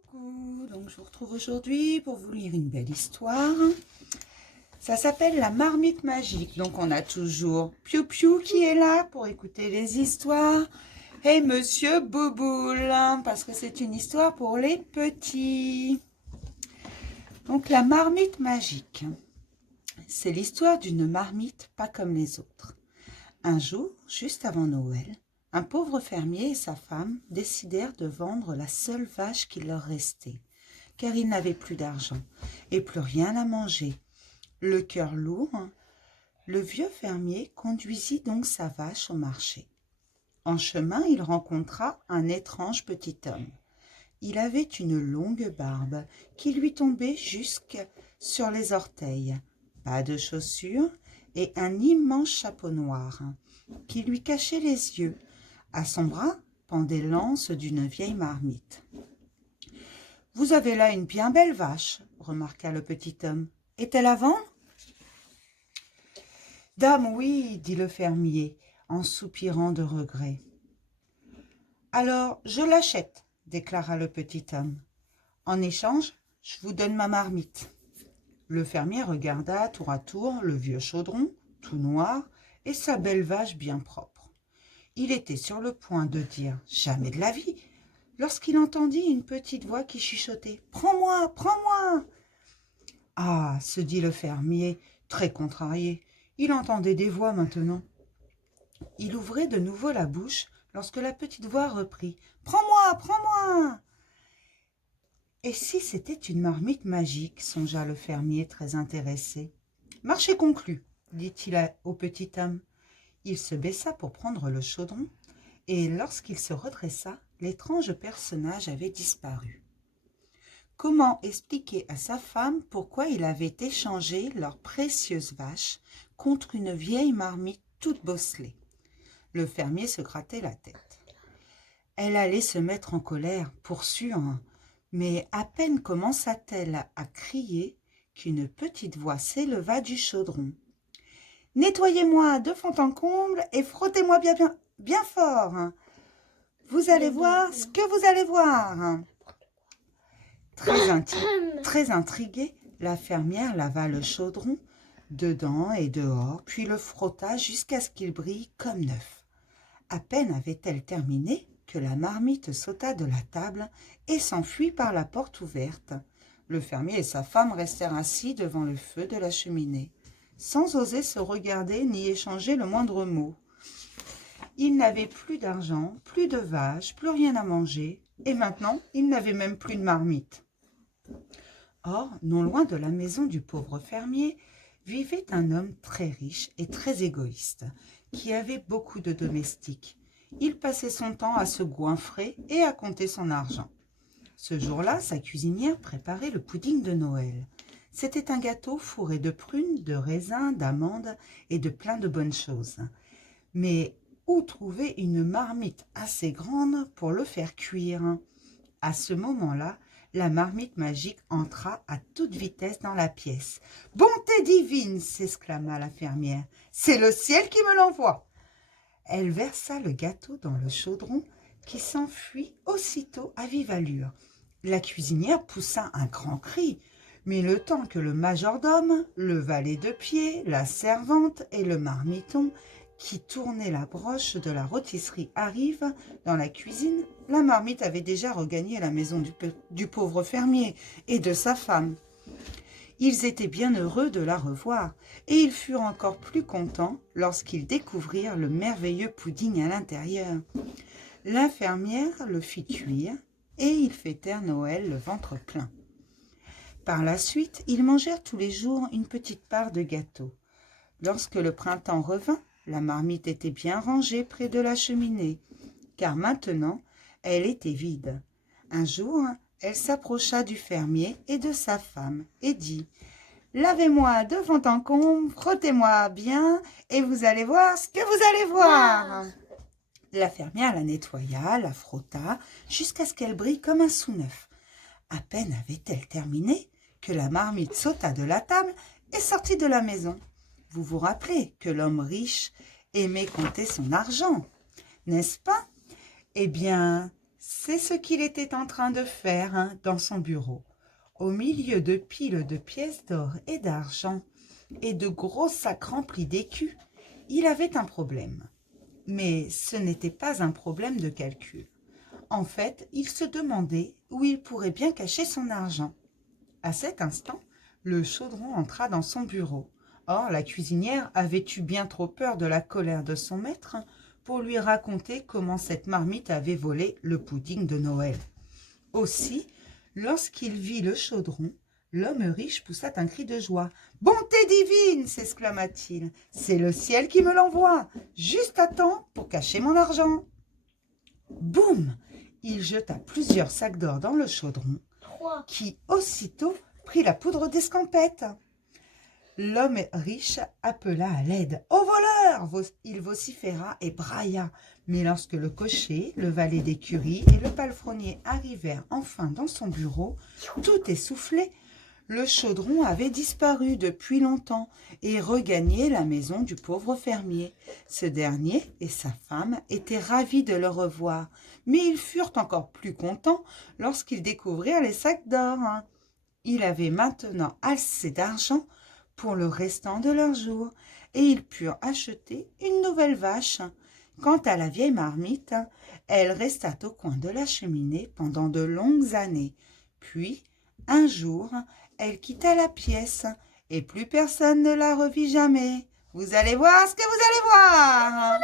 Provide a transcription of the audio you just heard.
Coucou, donc je vous retrouve aujourd'hui pour vous lire une belle histoire. Ça s'appelle La Marmite Magique. Donc on a toujours Piou Piou qui est là pour écouter les histoires. Et Monsieur Bouboule, parce que c'est une histoire pour les petits. Donc La Marmite Magique. C'est l'histoire d'une marmite pas comme les autres. Un jour, juste avant Noël, un pauvre fermier et sa femme décidèrent de vendre la seule vache qui leur restait, car ils n'avaient plus d'argent et plus rien à manger. Le cœur lourd, le vieux fermier conduisit donc sa vache au marché. En chemin, il rencontra un étrange petit homme. Il avait une longue barbe qui lui tombait jusque sur les orteils, pas de chaussures et un immense chapeau noir qui lui cachait les yeux. À son bras pendait l'anse d'une vieille marmite. « Vous avez là une bien belle vache, » remarqua le petit homme. « Est-elle à vendre ?»« Dame, oui, » dit le fermier, en soupirant de regret. « Alors, je l'achète, » déclara le petit homme. « En échange, je vous donne ma marmite. » Le fermier regarda tour à tour le vieux chaudron, tout noir, et sa belle vache bien propre. Il était sur le point de dire « jamais de la vie » lorsqu'il entendit une petite voix qui chuchotait « Prends-moi, prends-moi » Ah, se dit le fermier, très contrarié, il entendait des voix maintenant. Il ouvrait de nouveau la bouche lorsque la petite voix reprit « Prends-moi, prends-moi » Et si c'était une marmite magique, songea le fermier très intéressé. « Marché conclu, dit-il au petit homme. Il se baissa pour prendre le chaudron, et lorsqu'il se redressa, l'étrange personnage avait disparu. Comment expliquer à sa femme pourquoi il avait échangé leur précieuse vache contre une vieille marmite toute bosselée? Le fermier se grattait la tête. Elle allait se mettre en colère, pour sûr, mais à peine commença-t-elle à crier qu'une petite voix s'éleva du chaudron. « Nettoyez-moi de fond en comble et frottez-moi bien, bien, bien fort. Vous allez voir ce que vous allez voir. » Très intriguée, la fermière lava le chaudron dedans et dehors, puis le frotta jusqu'à ce qu'il brille comme neuf. À peine avait-elle terminé que la marmite sauta de la table et s'enfuit par la porte ouverte. Le fermier et sa femme restèrent assis devant le feu de la cheminée, sans oser se regarder ni échanger le moindre mot. Ils n'avaient plus d'argent, plus de vaches, plus rien à manger, et maintenant, ils n'avaient même plus de marmite. Or, non loin de la maison du pauvre fermier, vivait un homme très riche et très égoïste, qui avait beaucoup de domestiques. Il passait son temps à se goinfrer et à compter son argent. Ce jour-là, sa cuisinière préparait le pudding de Noël. C'était un gâteau fourré de prunes, de raisins, d'amandes et de plein de bonnes choses. Mais où trouver une marmite assez grande pour le faire cuire? À ce moment-là, la marmite magique entra à toute vitesse dans la pièce. « Bonté divine !» s'exclama la fermière. « C'est le ciel qui me l'envoie !» Elle versa le gâteau dans le chaudron qui s'enfuit aussitôt à vive allure. La cuisinière poussa un grand cri. Mais le temps que le majordome, le valet de pied, la servante et le marmiton qui tournait la broche de la rôtisserie arrivent dans la cuisine, la marmite avait déjà regagné la maison du pauvre fermier et de sa femme. Ils étaient bien heureux de la revoir, et ils furent encore plus contents lorsqu'ils découvrirent le merveilleux pudding à l'intérieur. L'infirmière le fit cuire, et ils fêtèrent Noël le ventre plein. Par la suite, ils mangèrent tous les jours une petite part de gâteau. Lorsque le printemps revint, la marmite était bien rangée près de la cheminée, car maintenant, elle était vide. Un jour, elle s'approcha du fermier et de sa femme et dit « Lavez-moi de fond en comble, frottez-moi bien, et vous allez voir ce que vous allez voir. » La fermière la nettoya, la frotta, jusqu'à ce qu'elle brille comme un sou neuf. À peine avait-elle terminé que la marmite sauta de la table et sortit de la maison. Vous vous rappelez que l'homme riche aimait compter son argent, n'est-ce pas? Eh bien, C'est ce qu'il était en train de faire dans son bureau. Au milieu de piles de pièces d'or et d'argent et de gros sacs remplis d'écus, il avait un problème. Mais ce n'était pas un problème de calcul. En fait, il se demandait où il pourrait bien cacher son argent. À cet instant, le chaudron entra dans son bureau. Or, la cuisinière avait eu bien trop peur de la colère de son maître pour lui raconter comment cette marmite avait volé le pudding de Noël. Aussi, lorsqu'il vit le chaudron, l'homme riche poussa un cri de joie. « Bonté divine !» s'exclama-t-il. « C'est le ciel qui me l'envoie, juste à temps pour cacher mon argent. » Boum ! Il jeta plusieurs sacs d'or dans le chaudron, qui aussitôt prit la poudre d'escampette. L'homme riche appela à l'aide. « Au voleur !» Il vociféra et brailla. Mais lorsque le cocher, le valet d'écurie et le palefrenier arrivèrent enfin dans son bureau, tout essoufflé, le chaudron avait disparu depuis longtemps et regagné la maison du pauvre fermier. Ce dernier et sa femme étaient ravis de le revoir, mais ils furent encore plus contents lorsqu'ils découvrirent les sacs d'or. Il avait maintenant assez d'argent pour le restant de leur jour, et ils purent acheter une nouvelle vache. Quant à la vieille marmite, elle resta au coin de la cheminée pendant de longues années. Puis, un jour, elle quitta la pièce, et plus personne ne la revit jamais. Vous allez voir ce que vous allez voir.